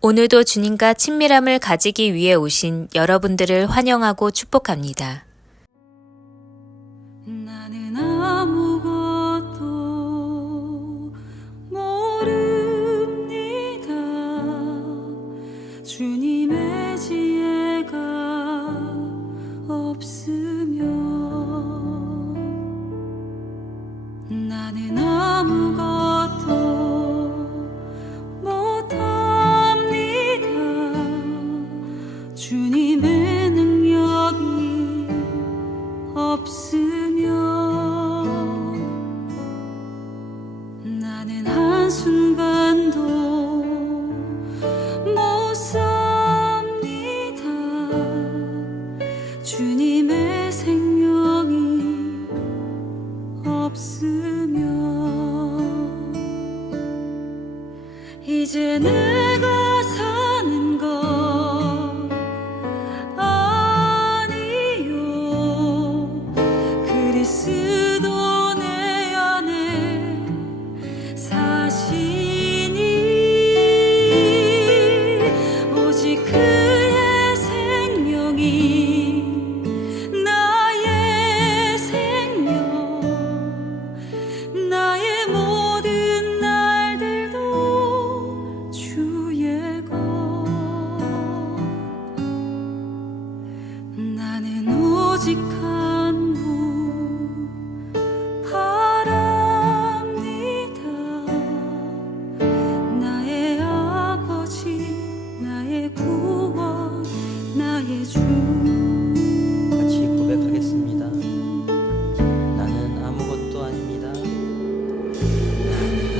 오늘도 주님과 친밀함을 가지기 위해 오신 여러분들을 환영하고 축복합니다. 나는 아무것도 모릅니다. 주님의 지혜가 없으면 나는 아무것도 못합니다. 주님의 능력이 없으면 나는 한순간도 못 삽니다. 주님의 생명이 없으면 이제 내가 사는 것 아니요 그리스도 내 안에 사시니 오직 그의 생명이 나의 생명 나의 모든 날들도 주의 것 나는 오직 한 분 바랍니다. 나의 아버지 나의 구원 나의 주 같이 고백하겠습니다. 나는 아무것도 아닙니다.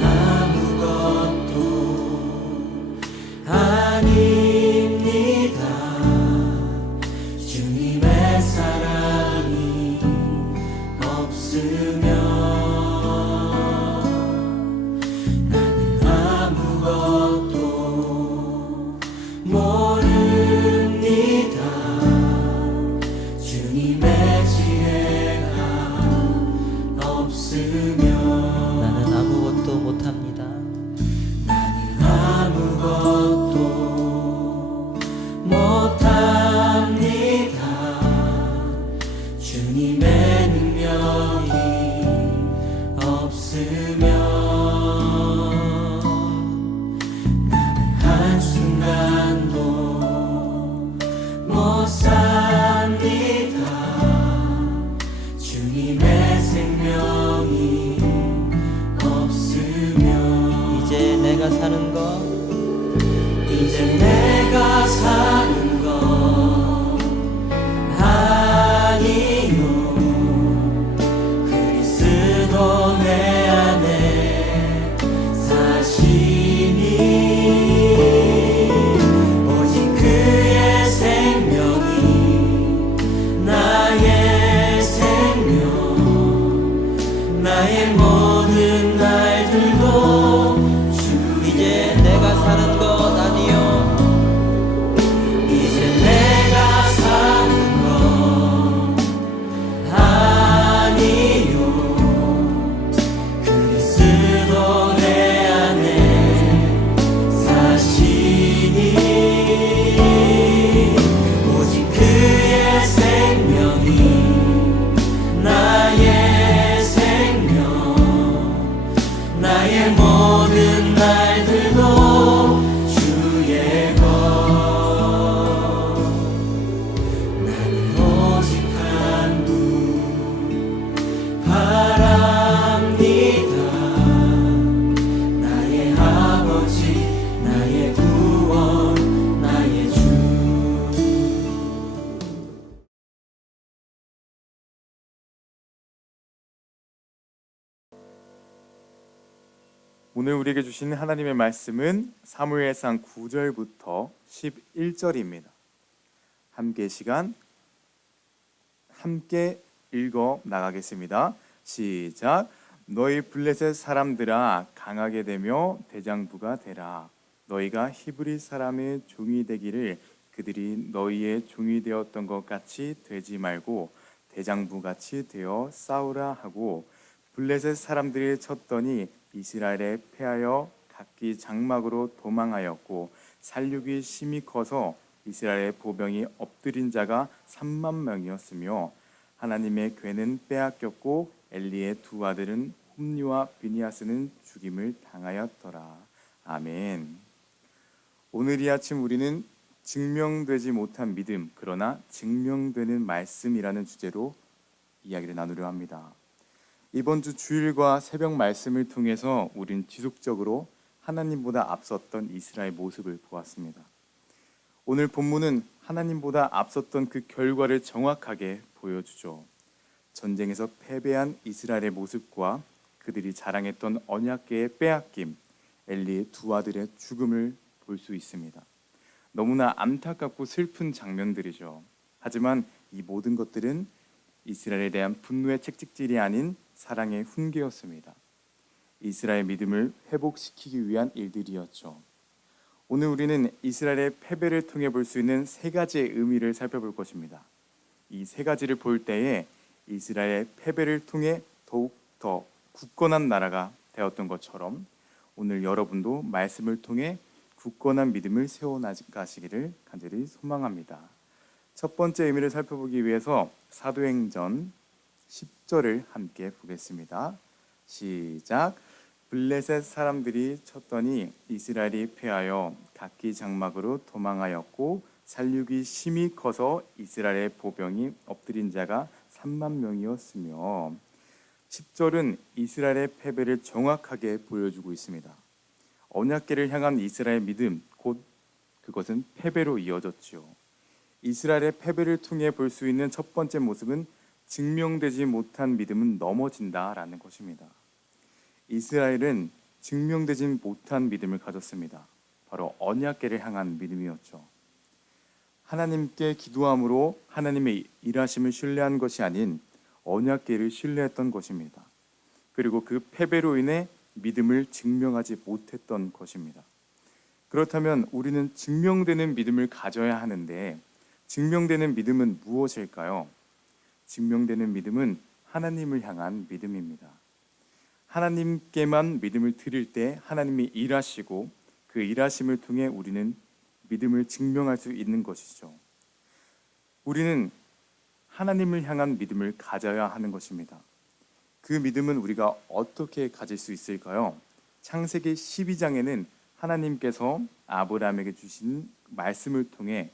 아무것도 아닙니다. 주님의 사랑이 없으면 나는 아무것도 모릅니다. 주님의 지혜가 없으면 나는 아무것도 못합니다. 아무것도 못합니다. 주님의 능력이 없으면 나는 한순간도 못 삽니다. 주님의 생명이 없으면 이제 내가 사는 것 이제 내가 사는 것 아니요 그리스도 내 안에 사시니 오직 그의 생명이 나의 생명 나의 모든 날들도 이제 내가 사는 것 아니요 이제 내가 사는 것 아니요 그리스도 내 안에 사시니 오직 그의 생명이 나의 생명 나의 모든 날들도 주의 것 나는 오직 한 분 바랍니다. 나의 아버지 나의 구원 나의 주 오늘 우리에게 주신 하나님의 말씀은 사무엘상 9절부터 11절입니다. 함께 시간 함께 읽어 나가겠습니다. 시작. 너희 블레셋 사람들아 강하게 되며 대장부가 되라. 너희가 히브리 사람의 종이 되기를 그들이 너희의 종이 되었던 것 같이 되지 말고 대장부 같이 되어 싸우라 하고 블레셋 사람들이 쳤더니 이스라엘에 패하여 각기 장막으로 도망하였고 살육이 심히 커서 이스라엘의 보병이 엎드린 자가 3만 명이었으며 하나님의 궤는 빼앗겼고 엘리의 두 아들은 홈리와 비니아스는 죽임을 당하였더라. 아멘. 오늘 이 아침 우리는 증명되지 못한 믿음, 그러나 증명되는 말씀이라는 주제로 이야기를 나누려 합니다. 이번 주 주일과 새벽 말씀을 통해서 우린 지속적으로 하나님보다 앞섰던 이스라엘 모습을 보았습니다. 오늘 본문은 하나님보다 앞섰던 그 결과를 정확하게 보여주죠. 전쟁에서 패배한 이스라엘의 모습과 그들이 자랑했던 언약궤의 빼앗김, 엘리의 두 아들의 죽음을 볼 수 있습니다. 너무나 안타깝고 슬픈 장면들이죠. 하지만 이 모든 것들은 이스라엘에 대한 분노의 채찍질이 아닌 사랑의 훈계였습니다. 이스라엘 믿음을 회복시키기 위한 일들이었죠. 오늘 우리는 이스라엘의 패배를 통해 볼 수 있는 세 가지의 의미를 살펴볼 것입니다. 이 세 가지를 볼 때에 이스라엘의 패배를 통해 더욱 더 굳건한 나라가 되었던 것처럼 오늘 여러분도 말씀을 통해 굳건한 믿음을 세워나가시기를 간절히 소망합니다. 첫 번째 의미를 살펴보기 위해서 사도행전 10절을 함께 보겠습니다. 시작. 블레셋 사람들이 쳤더니 이스라엘이 패하여 각기 장막으로 도망하였고 살육이 심히 커서 이스라엘의 보병이 엎드린 자가 3만 명이었으며 10절은 이스라엘의 패배를 정확하게 보여주고 있습니다. 언약궤를 향한 이스라엘 믿음, 곧 그것은 패배로 이어졌죠. 이스라엘의 패배를 통해 볼 수 있는 첫 번째 모습은 증명되지 못한 믿음은 넘어진다라는 것입니다. 이스라엘은 증명되지 못한 믿음을 가졌습니다. 바로 언약궤를 향한 믿음이었죠. 하나님께 기도함으로 하나님의 일하심을 신뢰한 것이 아닌 언약궤를 신뢰했던 것입니다. 그리고 그 패배로 인해 믿음을 증명하지 못했던 것입니다. 그렇다면 우리는 증명되는 믿음을 가져야 하는데 증명되는 믿음은 무엇일까요? 증명되는 믿음은 하나님을 향한 믿음입니다. 하나님께만 믿음을 드릴 때 하나님이 일하시고 그 일하심을 통해 우리는 믿음을 증명할 수 있는 것이죠. 우리는 하나님을 향한 믿음을 가져야 하는 것입니다. 그 믿음은 우리가 어떻게 가질 수 있을까요? 창세기 12장에는 하나님께서 아브라함에게 주신 말씀을 통해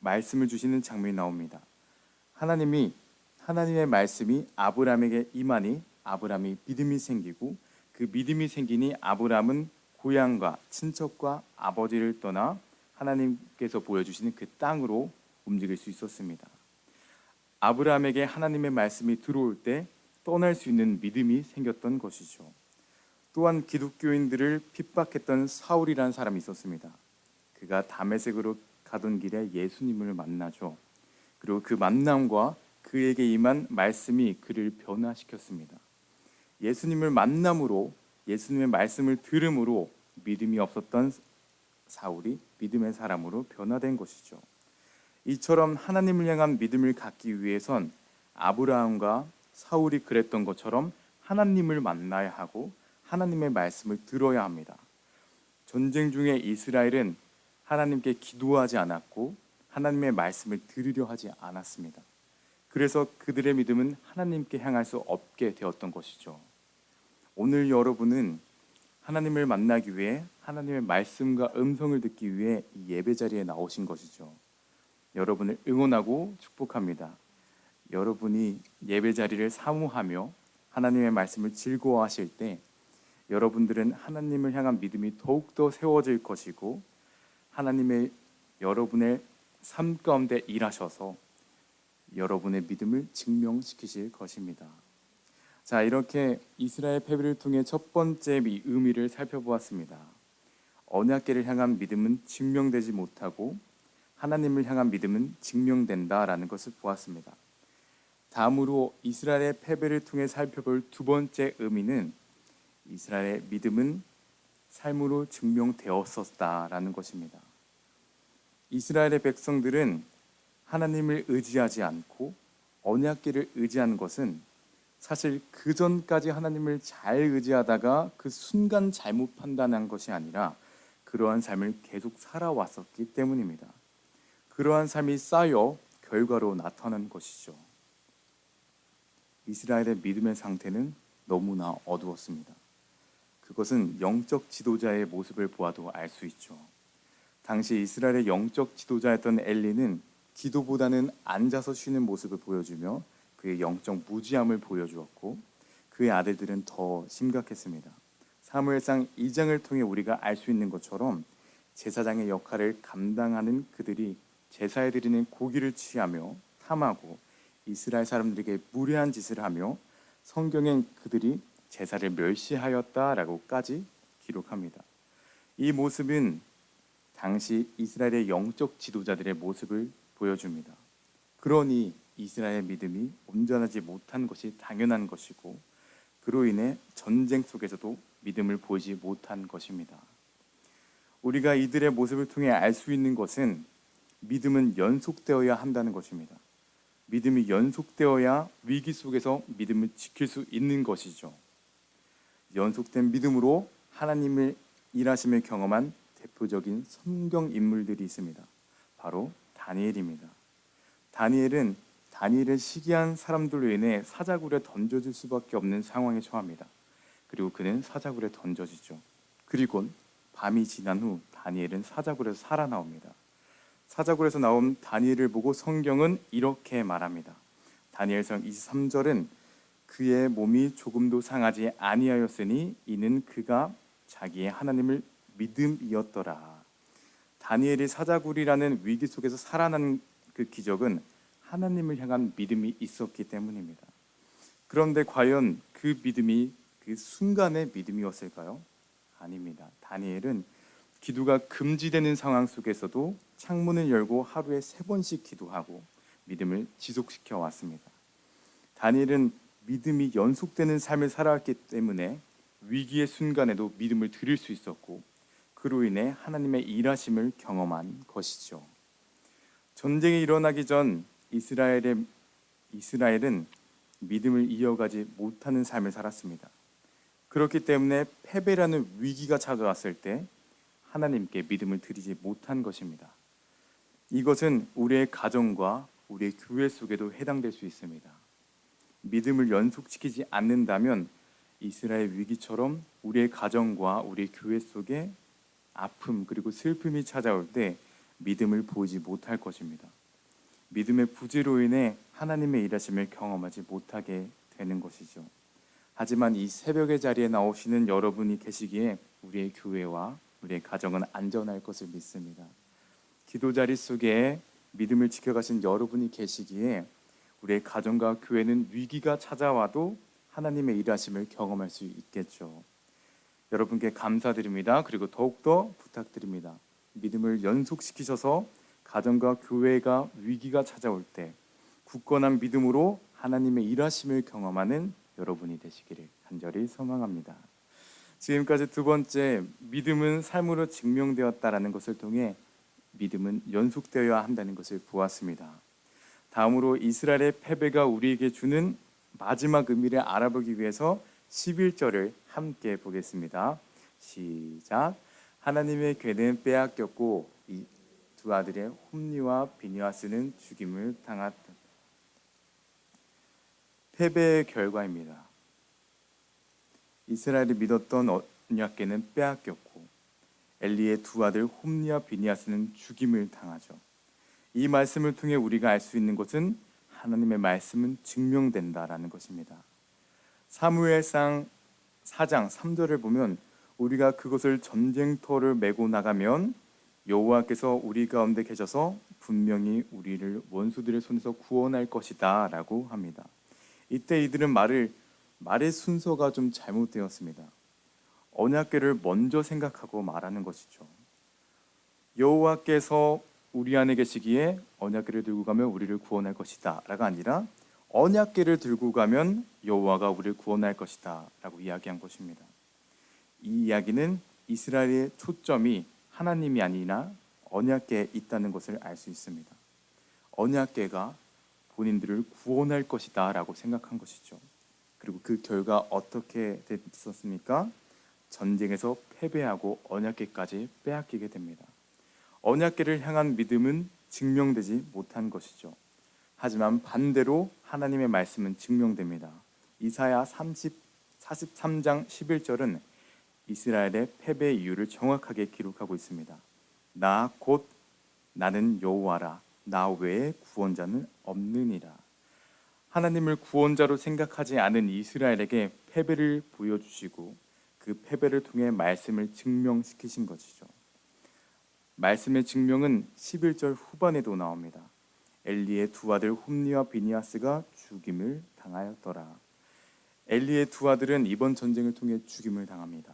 말씀을 주시는 장면이 나옵니다. 하나님의 말씀이 아브라함에게 임하니 아브라함이 믿음이 생기고 그 믿음이 생기니 아브라함은 고향과 친척과 아버지를 떠나 하나님께서 보여주시는 그 땅으로 움직일 수 있었습니다. 아브라함에게 하나님의 말씀이 들어올 때 떠날 수 있는 믿음이 생겼던 것이죠. 또한 기독교인들을 핍박했던 사울이라는 사람이 있었습니다. 그가 다메섹으로 가던 길에 예수님을 만나죠. 그리고 그 만남과 그에게 임한 말씀이 그를 변화시켰습니다. 예수님을 만남으로 예수님의 말씀을 들음으로 믿음이 없었던 사울이 믿음의 사람으로 변화된 것이죠. 이처럼 하나님을 향한 믿음을 갖기 위해선 아브라함과 사울이 그랬던 것처럼 하나님을 만나야 하고 하나님의 말씀을 들어야 합니다. 전쟁 중에 이스라엘은 하나님께 기도하지 않았고 하나님의 말씀을 들으려 하지 않았습니다. 그래서 그들의 믿음은 하나님께 향할 수 없게 되었던 것이죠. 오늘 여러분은 하나님을 만나기 위해 하나님의 말씀과 음성을 듣기 위해 이 예배 자리에 나오신 것이죠. 여러분을 응원하고 축복합니다. 여러분이 예배 자리를 사모하며 하나님의 말씀을 즐거워하실 때 여러분들은 하나님을 향한 믿음이 더욱더 세워질 것이고 하나님의 여러분의 삶 가운데 일하셔서 여러분의 믿음을 증명시키실 것입니다. 자, 이렇게 이스라엘 패배를 통해 첫 번째 의미를 살펴보았습니다. 언약궤를 향한 믿음은 증명되지 못하고 하나님을 향한 믿음은 증명된다라는 것을 보았습니다. 다음으로 이스라엘의 패배를 통해 살펴볼 두 번째 의미는 이스라엘의 믿음은 삶으로 증명되었었다라는 것입니다. 이스라엘의 백성들은 하나님을 의지하지 않고 언약궤를 의지하는 것은 사실 그 전까지 하나님을 잘 의지하다가 그 순간 잘못 판단한 것이 아니라 그러한 삶을 계속 살아왔었기 때문입니다. 그러한 삶이 쌓여 결과로 나타난 것이죠. 이스라엘의 믿음의 상태는 너무나 어두웠습니다. 그것은 영적 지도자의 모습을 보아도 알 수 있죠. 당시 이스라엘의 영적 지도자였던 엘리는 기도보다는 앉아서 쉬는 모습을 보여주며 그의 영적 무지함을 보여주었고, 그의 아들들은 더 심각했습니다. 사무엘상 2장을 통해 우리가 알 수 있는 것처럼 제사장의 역할을 감당하는 그들이 제사에 드리는 고기를 취하며 탐하고 이스라엘 사람들에게 무례한 짓을 하며 성경엔 그들이 제사를 멸시하였다라고까지 기록합니다. 이 모습은 당시 이스라엘의 영적 지도자들의 모습을 보여줍니다. 그러니 이스라엘의 믿음이 온전하지 못한 것이 당연한 것이고, 그로 인해 전쟁 속에서도 믿음을 보이지 못한 것입니다. 우리가 이들의 모습을 통해 알 수 있는 것은 믿음은 연속되어야 한다는 것입니다. 믿음이 연속되어야 위기 속에서 믿음을 지킬 수 있는 것이죠. 연속된 믿음으로 하나님의 일하심을 경험한 대표적인 성경 인물들이 있습니다. 바로 다니엘입니다. 다니엘을 시기한 사람들로 인해 사자굴에 던져질 수밖에 없는 상황에 처합니다. 그리고 그는 사자굴에 던져지죠. 그리고 밤이 지난 후 다니엘은 사자굴에서 살아나옵니다. 사자굴에서 나온 다니엘을 보고 성경은 이렇게 말합니다. 다니엘서 23절은 그의 몸이 조금도 상하지 아니하였으니 이는 그가 자기의 하나님을 믿음이었더라. 다니엘이 사자굴이라는 위기 속에서 살아난 그 기적은 하나님을 향한 믿음이 있었기 때문입니다. 그런데 과연 그 믿음이 그 순간의 믿음이었을까요? 아닙니다. 다니엘은 기도가 금지되는 상황 속에서도 창문을 열고 하루에 3번씩 기도하고 믿음을 지속시켜 왔습니다. 다니엘은 믿음이 연속되는 삶을 살아왔기 때문에 위기의 순간에도 믿음을 드릴 수 있었고, 그로 인해 하나님의 일하심을 경험한 것이죠. 전쟁이 일어나기 전 이스라엘은 믿음을 이어가지 못하는 삶을 살았습니다. 그렇기 때문에 패배라는 위기가 찾아왔을 때 하나님께 믿음을 드리지 못한 것입니다. 이것은 우리의 가정과 우리의 교회 속에도 해당될 수 있습니다. 믿음을 연속시키지 않는다면 이스라엘 위기처럼 우리의 가정과 우리의 교회 속에 아픔 그리고 슬픔이 찾아올 때 믿음을 보이지 못할 것입니다. 믿음의 부재로 인해 하나님의 일하심을 경험하지 못하게 되는 것이죠. 하지만 이 새벽의 자리에 나오시는 여러분이 계시기에 우리의 교회와 우리의 가정은 안전할 것을 믿습니다. 기도 자리 속에 믿음을 지켜가신 여러분이 계시기에 우리의 가정과 교회는 위기가 찾아와도 하나님의 일하심을 경험할 수 있겠죠. 여러분께 감사드립니다. 그리고 더욱더 부탁드립니다. 믿음을 연속시키셔서 가정과 교회가 위기가 찾아올 때 굳건한 믿음으로 하나님의 일하심을 경험하는 여러분이 되시기를 간절히 소망합니다. 지금까지 두 번째, 믿음은 삶으로 증명되었다라는 것을 통해 믿음은 연속되어야 한다는 것을 보았습니다. 다음으로 이스라엘의 패배가 우리에게 주는 마지막 의미를 알아보기 위해서 11절을 함께 보겠습니다. 시작. 하나님의 괴는 빼앗겼고 이 두 아들의 홈니와 비니하스는 죽임을 당했다. 패배의 결과입니다. 이스라엘이 믿었던 언약궤는 빼앗겼고 엘리의 두 아들 홈니와 비니하스는 죽임을 당하죠. 이 말씀을 통해 우리가 알 수 있는 것은 하나님의 말씀은 증명된다라는 것입니다. 사무엘상 4장 3절을 보면 우리가 그것을 전쟁터를 메고 나가면 여호와께서 우리 가운데 계셔서 분명히 우리를 원수들의 손에서 구원할 것이다 라고 합니다. 이때 이들은 말의 순서가 좀 잘못되었습니다. 언약궤를 먼저 생각하고 말하는 것이죠. 여호와께서 우리 안에 계시기에 언약궤를 들고 가면 우리를 구원할 것이다 라가 아니라 언약궤를 들고 가면 여호와가 우리를 구원할 것이다 라고 이야기한 것입니다. 이 이야기는 이스라엘의 초점이 하나님이 아니라 언약궤에 있다는 것을 알 수 있습니다. 언약궤가 본인들을 구원할 것이다 라고 생각한 것이죠. 그리고 그 결과 어떻게 됐었습니까? 전쟁에서 패배하고 언약궤까지 빼앗기게 됩니다. 언약궤를 향한 믿음은 증명되지 못한 것이죠. 하지만 반대로 하나님의 말씀은 증명됩니다. 이사야 43장 11절은 이스라엘의 패배 이유를 정확하게 기록하고 있습니다. 나 곧 나는 여호와라, 나 외에 구원자는 없느니라. 하나님을 구원자로 생각하지 않은 이스라엘에게 패배를 보여주시고 그 패배를 통해 말씀을 증명시키신 것이죠. 말씀의 증명은 11절 후반에도 나옵니다. 엘리의 두 아들 홈니와 비니아스가 죽임을 당하였더라. 엘리의 두 아들은 이번 전쟁을 통해 죽임을 당합니다.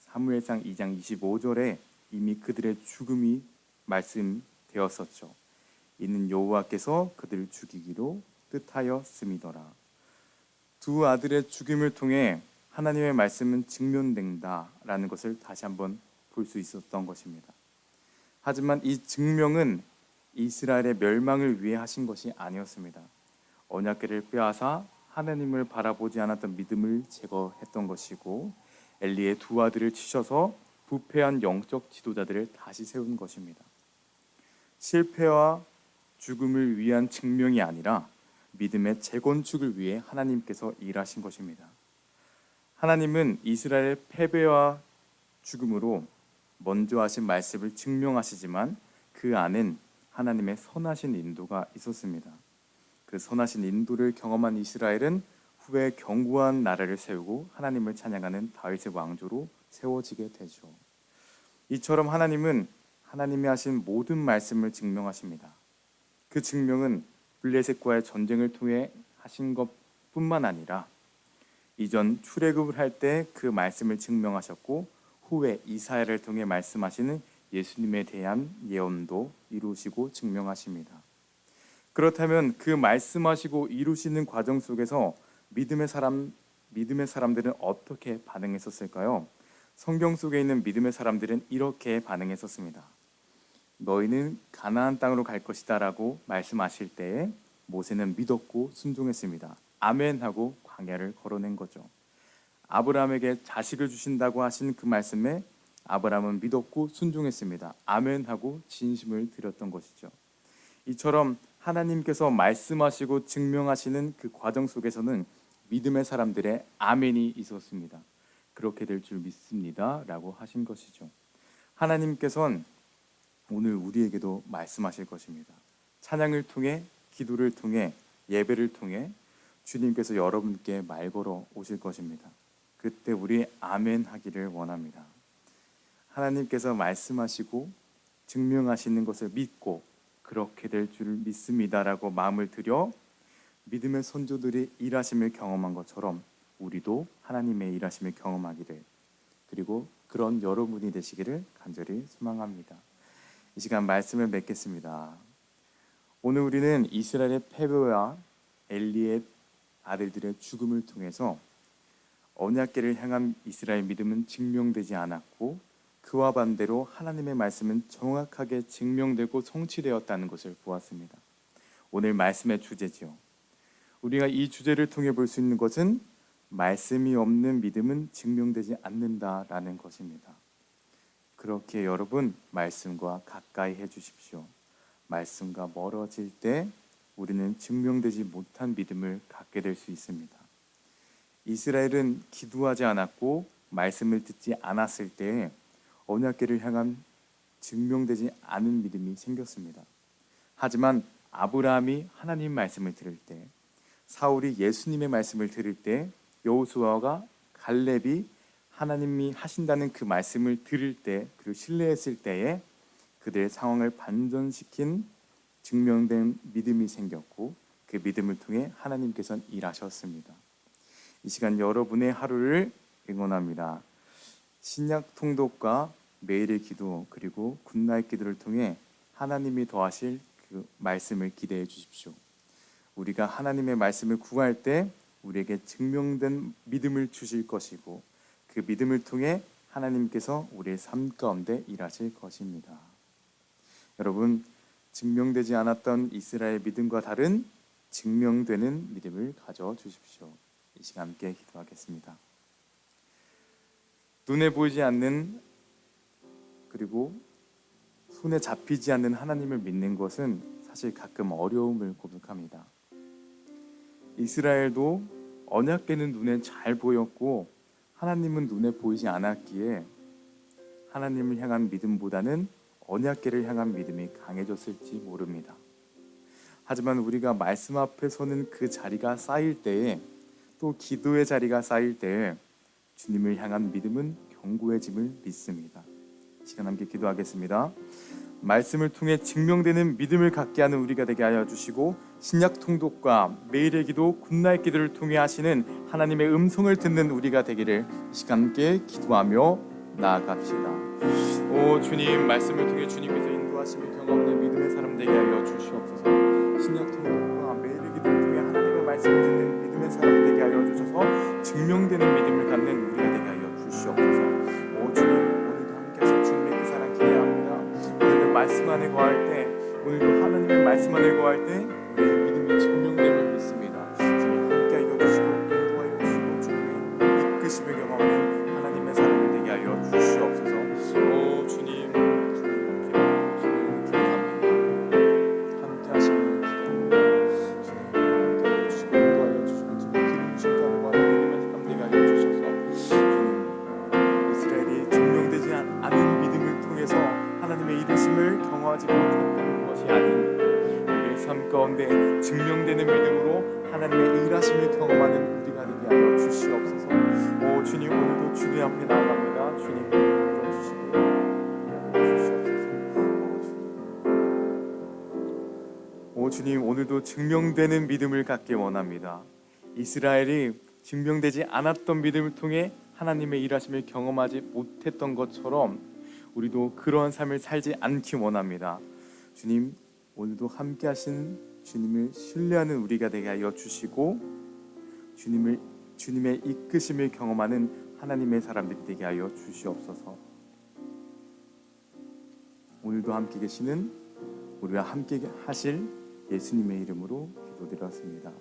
사무엘상 2장 25절에 이미 그들의 죽음이 말씀되었었죠. 이는 여호와께서 그들을 죽이기로 뜻하였음이더라. 두 아들의 죽임을 통해 하나님의 말씀은 증명된다라는 것을 다시 한번 볼 수 있었던 것입니다. 하지만 이 증명은 이스라엘의 멸망을 위해 하신 것이 아니었습니다. 언약궤를 빼앗아 하나님을 바라보지 않았던 믿음을 제거했던 것이고 엘리의 두 아들을 치셔서 부패한 영적 지도자들을 다시 세운 것입니다. 실패와 죽음을 위한 증명이 아니라 믿음의 재건축을 위해 하나님께서 일하신 것입니다. 하나님은 이스라엘의 패배와 죽음으로 먼저 하신 말씀을 증명하시지만 그 안엔 하나님의 선하신 인도가 있었습니다. 그 선하신 인도를 경험한 이스라엘은 후에 견고한 나라를 세우고 하나님을 찬양하는 다윗의 왕조로 세워지게 되죠. 이처럼 하나님은 하나님이 하신 모든 말씀을 증명하십니다. 그 증명은 블레셋과의 전쟁을 통해 하신 것뿐만 아니라 이전 출애굽을 할 때 그 말씀을 증명하셨고 후에 이사야를 통해 말씀하시는 예수님에 대한 예언도 이루시고 증명하십니다. 그렇다면 그 말씀하시고 이루시는 과정 속에서 믿음의 사람들은 어떻게 반응했었을까요? 성경 속에 있는 믿음의 사람들은 이렇게 반응했었습니다. 너희는 가나안 땅으로 갈 것이다 라고 말씀하실 때에 모세는 믿었고 순종했습니다. 아멘 하고 광야를 걸어낸 거죠. 아브라함에게 자식을 주신다고 하신 그 말씀에 아브라함은 믿었고 순종했습니다. 아멘 하고 진심을 드렸던 것이죠. 이처럼 하나님께서 말씀하시고 증명하시는 그 과정 속에서는 믿음의 사람들의 아멘이 있었습니다. 그렇게 될 줄 믿습니다 라고 하신 것이죠. 하나님께서는 오늘 우리에게도 말씀하실 것입니다. 찬양을 통해, 기도를 통해, 예배를 통해 주님께서 여러분께 말 걸어 오실 것입니다. 그때 우리 아멘 하기를 원합니다. 하나님께서 말씀하시고 증명하시는 것을 믿고 그렇게 될 줄 믿습니다라고 마음을 들여 믿음의 선조들이 일하심을 경험한 것처럼 우리도 하나님의 일하심을 경험하기를, 그리고 그런 여러분이 되시기를 간절히 소망합니다. 이 시간 말씀을 맺겠습니다. 오늘 우리는 이스라엘의 패배와 엘리의 아들들의 죽음을 통해서 언약궤를 향한 이스라엘 믿음은 증명되지 않았고 그와 반대로 하나님의 말씀은 정확하게 증명되고 성취되었다는 것을 보았습니다. 오늘 말씀의 주제지요. 우리가 이 주제를 통해 볼 수 있는 것은 말씀이 없는 믿음은 증명되지 않는다라는 것입니다. 그렇게 여러분 말씀과 가까이 해주십시오. 말씀과 멀어질 때 우리는 증명되지 못한 믿음을 갖게 될 수 있습니다. 이스라엘은 기도하지 않았고 말씀을 듣지 않았을 때 언약궤를 향한 증명되지 않은 믿음이 생겼습니다. 하지만 아브라함이 하나님 말씀을 들을 때, 사울이 예수님의 말씀을 들을 때, 여호수아가 갈렙이 하나님이 하신다는 그 말씀을 들을 때, 그리고 신뢰했을 때에 그들의 상황을 반전시킨 증명된 믿음이 생겼고 그 믿음을 통해 하나님께서는 일하셨습니다. 이 시간 여러분의 하루를 응원합니다. 신약 통독과 매일의 기도 그리고 굿나잇 기도를 통해 하나님이 더하실 그 말씀을 기대해 주십시오. 우리가 하나님의 말씀을 구할 때 우리에게 증명된 믿음을 주실 것이고 그 믿음을 통해 하나님께서 우리의 삶 가운데 일하실 것입니다. 여러분, 증명되지 않았던 이스라엘 믿음과 다른 증명되는 믿음을 가져 주십시오. 이 시간 함께 기도하겠습니다. 눈에 보이지 않는 그리고 손에 잡히지 않는 하나님을 믿는 것은 사실 가끔 어려움을 고백합니다. 이스라엘도 언약궤는 눈에 잘 보였고 하나님은 눈에 보이지 않았기에 하나님을 향한 믿음보다는 언약궤를 향한 믿음이 강해졌을지 모릅니다. 하지만 우리가 말씀 앞에 서는 그 자리가 쌓일 때에, 또 기도의 자리가 쌓일 때에 주님을 향한 믿음은 견고해짐을 믿습니다. 이 시간 함께 기도하겠습니다. 말씀을 통해 증명되는 믿음을 갖게 하는 우리가 되게 하여 주시고, 신약 통독과 매일의 기도, 굿나잇 기도를 통해 하시는 하나님의 음성을 듣는 우리가 되기를 이 시간 함께 기도하며 나아갑시다. 오 주님, 말씀을 통해 주님께서 인도하심을 경험하는 믿음의 사람 되게 하여 주시옵소서. 신약 통독과 매일의 기도를 통해 하나님의 말씀을 듣는 믿음의 사람 되게 하여 주셔서 증명되는 믿음을 갖는 우리가 되게 하여 주시옵소서. 오 주님, 오늘도 함께 하실 주님의 그 사랑 기대합니다. 오늘도 말씀 안에 거할 때, 오늘도 하나님의 말씀 안에 거할 때 우리의 믿음이 증명됨을 믿습니다. 주님 함께 하여 주시고 인도하여 주시고 주님의 이끄심을 경험하는 하나님의 사람이 되게 하여 주시옵소서. 오 주님, 주님께 기도합니다. 함께 하시는 기도합니다. 주님 함께 하여 주시고 인도하여 주시고 주님 기름 부심 가운데 믿음의 사람 되게 하여 주셔서 주님, 이스라엘이 증명되지 않은 믿음을 통해서 하나님의 이르심을 경험하지 못했던 것이 아닌 우리의 삶 가운데 증명되는 믿음으로 하나님의 일하심을 경험하는 우리가 되게 하여 주시옵소서. 오 주님, 오늘도 주님 앞에 나아갑니다. 주님 들어주시고 주시옵소서. 오 주님, 오늘도 증명되는 믿음을 갖게 원합니다. 이스라엘이 증명되지 않았던 믿음을 통해 하나님의 일하심을 경험하지 못했던 것처럼 우리도 그러한 삶을 살지 않기 원합니다. 주님, 오늘도 함께 하신 주님을 신뢰하는 우리가 되게 하여 주시고 주님의 이끄심을 경험하는 하나님의 사람들이 되게 하여 주시옵소서. 오늘도 함께 계시는 우리와 함께 하실 예수님의 이름으로 기도드렸습니다.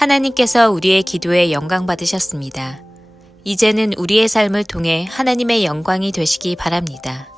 하나님께서 우리의 기도에 영광 받으셨습니다. 이제는 우리의 삶을 통해 하나님의 영광이 되시기 바랍니다.